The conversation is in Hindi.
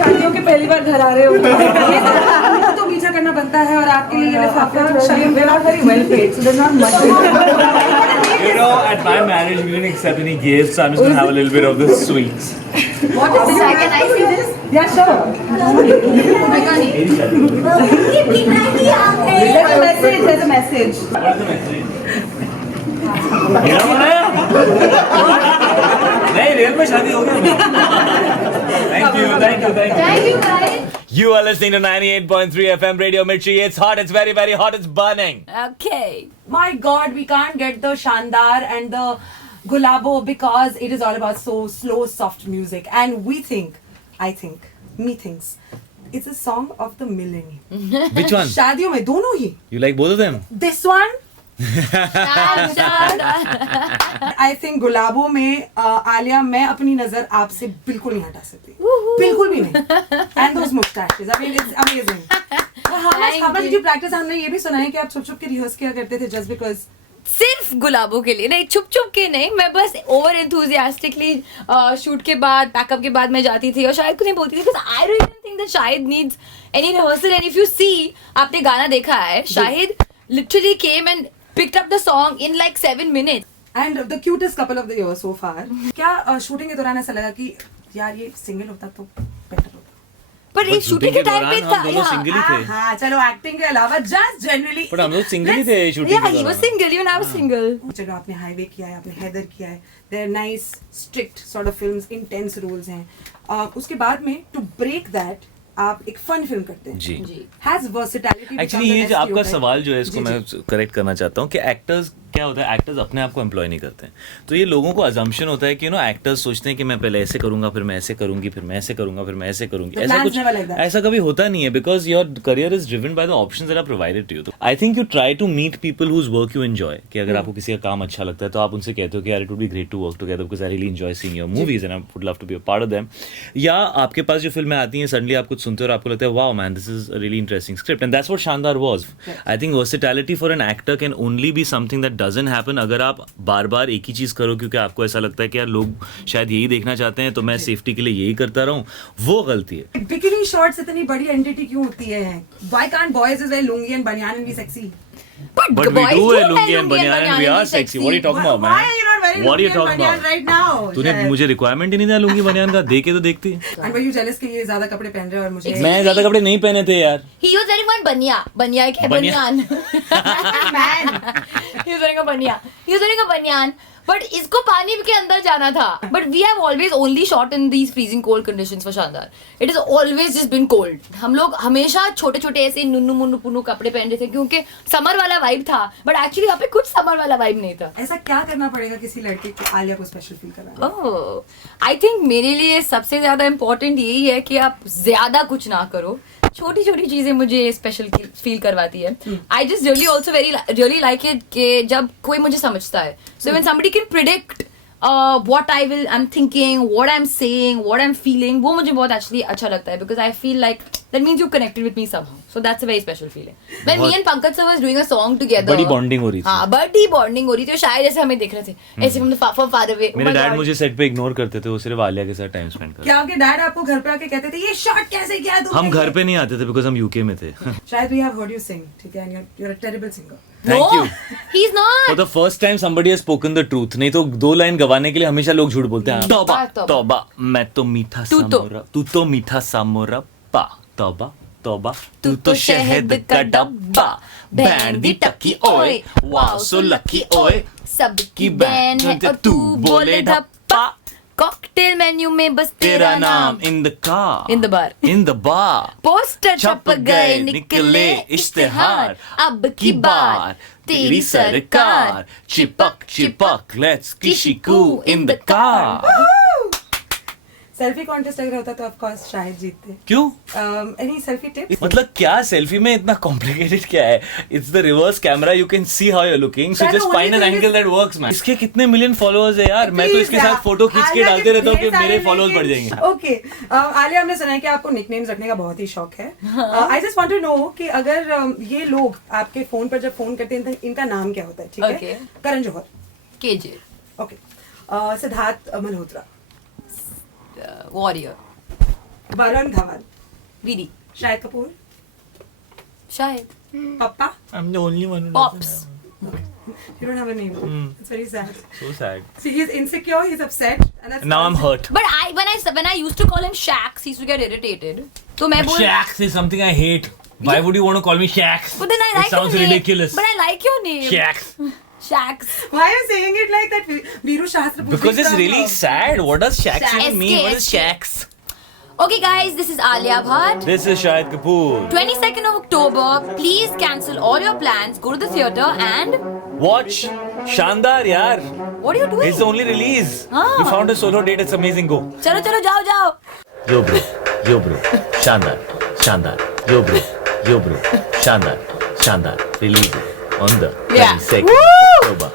शादियों के पहली बार घर आ रहे हो तो पीछा करना बनता है और आपके लिए ये लिफाफा शायद they are very well paid so there's not much You know, at my marriage we didn't accept any gifts, so I'm just gonna have a little bit of the sweets. what is this? Can I see this? Yeah, sure. There's a message. What is the message? You know नहीं रियल में शादी हो गया Thank you. Thank you, guys. You are listening to 98.3 FM Radio Mirchi. It's hot, it's very, very hot, it's burning. Okay. My God, we can't get the Shandar and the Gulabo because it is all about so slow, soft music. And I think, me thinks, it's a song of the millennium. Which one? शादियों में दोनों ही. You like both of them? This one. I think गुलाबों में आलिया मैं अपनी नजर आपसे बिल्कुल नहीं हटा सकती बिल्कुल भी नहीं and those mustaches I mean it's amazing how much did you practice हमने ये भी सुना है कि आप छुप छुप के रिहर्स किया करते थे just because सिर्फ गुलाबों के लिए नहीं, छुप छुप के नहीं, मैं बस ओवर एंथुजियास्टिकली शूट के बाद पैकअप के बाद मैं जाती थी और शायद कुछ नहीं बोलती थी because I don't even think that Shahid needs any rehearsal and if you see आपने गाना देखा है Shahid literally came and picked up the song in like 7 minutes. and the cutest couple of the year so far क्या शूटिंग के दौरान ऐसा लगा कि यार ये सिंगल होता तो बेटर होता पर एक शूटिंग के टाइम पे था हम दोनों सिंगल ही थे हाँ चलो एक्टिंग के अलावा just generally पर हम लोग सिंगल ही थे शूटिंग yeah के he was दौरान single even I was single. चलो आपने हाईवे किया है आपने हैदर किया है they're nice strict sort of films intense roles हैं उसके बाद में to break that आप एक फन फिल्म करते हैं जी has versatility एक्चुअली ये जो आपका सवाल जो है इसको मैं करेक्ट करना चाहता हूँ कि एक्टर्स क्या होता है एक्टर्स अपने आप को एम्प्लॉय नहीं करते हैं तो ये लोगों को अजम्पशन होता है कि यू नो एक्टर्स सोचते हैं कि मैं पहले ऐसे करूंगा फिर मैं ऐसे करूंगी फिर मैं ऐसे करूंगा फिर मैं ऐसे करूंगी ऐसा कुछ ऐसा कभी होता नहीं है because your career is driven by the options that are provided to you I think you try to meet people whose work you enjoy कि अगर आपको किसी का काम अच्छा लगता है तो आप उनसे कहते हो कि यार it would be great to work together because I really enjoy seeing your movies and I would love to be a part of them या आपके पास जो फिल्में आती हैं सडनली आप कुछ सुनते हो और आपको लगता है wow man this is a really interesting script and that's what शानदार was I think versatility for an actor can only be something that doesn't happen अगर आप बार बार एक ही चीज करो क्योंकि आपको ऐसा लगता है कि यार लोग शायद यही देखना चाहते हैं तो मैं सेफ्टी के लिए यही करता रहूं वो गलती है बिकिनी शॉर्ट्स इतनी बड़ी एंटिटी क्यों होती है why can't boys is wear lungi and banian and be sexy But we boys do wear wear lungi and banyan and we are sexy. What are you talking about, man? Why are you not wearing What are you lungi and talking banyan about? right now? तूने मुझे रिक्वायरमेंट ही नहीं दिया लुंगी बनियान का देखे तो देखती And were you jealous कि ये ज्यादा कपड़े पहन रहे हैं और मुझे मैं ज्यादा कपड़े नहीं पहने थे यार He was wearing one banya एक है banyan. man He was wearing a banyan. But इसको पानी के अंदर जाना था. But we have always only shot in these freezing cold conditions for शानदार. It has always just been cold. हम लोग हमेशा छोटे-छोटे ऐसे नुन्नू मुन्नू पुन्नू कपड़े पहन रहे थे क्योंकि समर वाला वाइब था. But actually यहाँ पे कुछ समर वाला वाइब नहीं था. ऐसा क्या करना पड़ेगा किसी लड़के को आलिया को स्पेशल फील कराना Oh, I think मेरे लिए सबसे ज्यादा इम्पोर्टेंट यही है कि आप ज्यादा कुछ ना करो. छोटी छोटी चीजें मुझे स्पेशल फील करवाती है. I just really like it कि जब कोई मुझे समझता है. So when somebody can predict what I will I'm thinking, what I'm saying, what I'm feeling, वो मुझे बहुत actually अच्छा लगता है because I feel like that means you connected with me somehow. So that's a very special feeling. When me and Pankaj sir was doing a song together. बड़ी बॉन्डिंग हो रही थी. हाँ, बड़ी बॉन्डिंग हो रही थी. शायद जैसे हमें देख रहे थे. ऐसे हम from far away. मेरे डैड मुझे सेट पे इग्नोर करते थे वो सिर्फ आलिया के साथ टाइम स्पेंड करते. क्या आपके डैड आपको घर पे आके कहते थे ये शॉट कैसे किया तूने हम घर पे नहीं आते थे बिकॉज हम यूके में थे. शायद we have heard you sing ठीक है and you're a terrible singer thank you. He's not. For the first time somebody has spoken the truth. नहीं तो 2 लाइन गवाने के लिए हमेशा लोग झूठ बोलते हैं. तौबा तौबा मैं तो मीठा सा मोरा तू तो मीठा सा मोरा पा तौबा तौबा तू तो शहद का डब्बा बैंड दी टक्की ओए वाओ सो लकी ओए सबकी बैन है और तू बोले धप्पा. कॉकटेल मेन्यू में बस तेरा नाम इन the car In the bar. In the bar poster छप गए निकले इश्तिहार अब की बार तेरी सरकार चिपक चिपक लेट्स किशिकू in the car. Selfie contest अगर होता तो ऑफ कोर्स शायद जीतते. क्यों? Any selfie tips? मतलब क्या सेल्फी में इतना कॉम्प्लिकेटेड क्या है? It's the reverse camera, you can see how you are looking, so That just only find an thing angle is- that works man. इसके कितने मिलियन फॉलोअर्स है यार, मैं तो इसके साथ फोटो खींच के डालते रहता हूँ कि मेरे फॉलोअर्स बढ़ जाएंगे. ओके आलिया, हमने सुना है कि आपको निकनेम्स रखने का बहुत ही शौक है. I just want to know कि अगर ये लोग आपके फोन पर जब फोन करते हैं तो इनका नाम क्या होता है? ठीक है. Okay. Karan Johar. K J. Okay. Siddharth Malhotra. Warrior. Varun Dhawan. V D. Shahid Kapoor. शायद. पप्पा. I'm the only one who Pops. You don't have a name. It's very sad. So sad. See, he's insecure, he's upset, and that's Now I'm hurt. But when I used to call him Shax, he used to get irritated. तो मैं बोल. Shax is something I hate. Why would you want to call me Shax? But then I like It sounds your name. ridiculous. But I like your name. Shax. Shax. Why are you saying it like that? Viru Shastra. Because it's really sad. What does Shax Shax. even mean? What is SK. Shax? Okay, guys, this is Alia Bhatt. This is Shahid Kapoor. 22nd of October. Please cancel all your plans. Go to the theater and Watch Shandar, yaar. what are you doing? It's the only release. Ah. We found a solo date. It's amazing. Go. चलो चलो जाओ जाओ. Yo, bro. Shandar. Yo, bro. Shandar. Release it on the Yeah. 22nd of October.